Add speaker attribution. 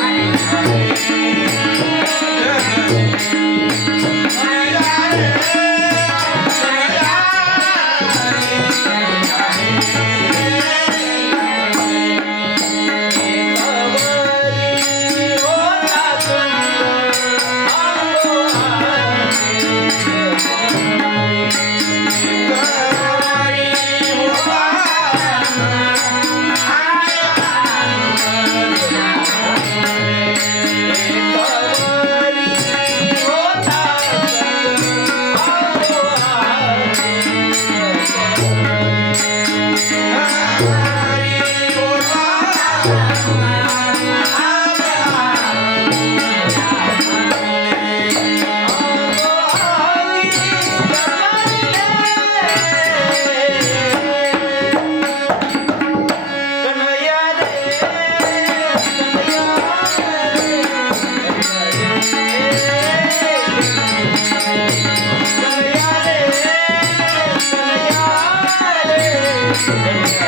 Speaker 1: Yeah. yeah. Thank yeah. you.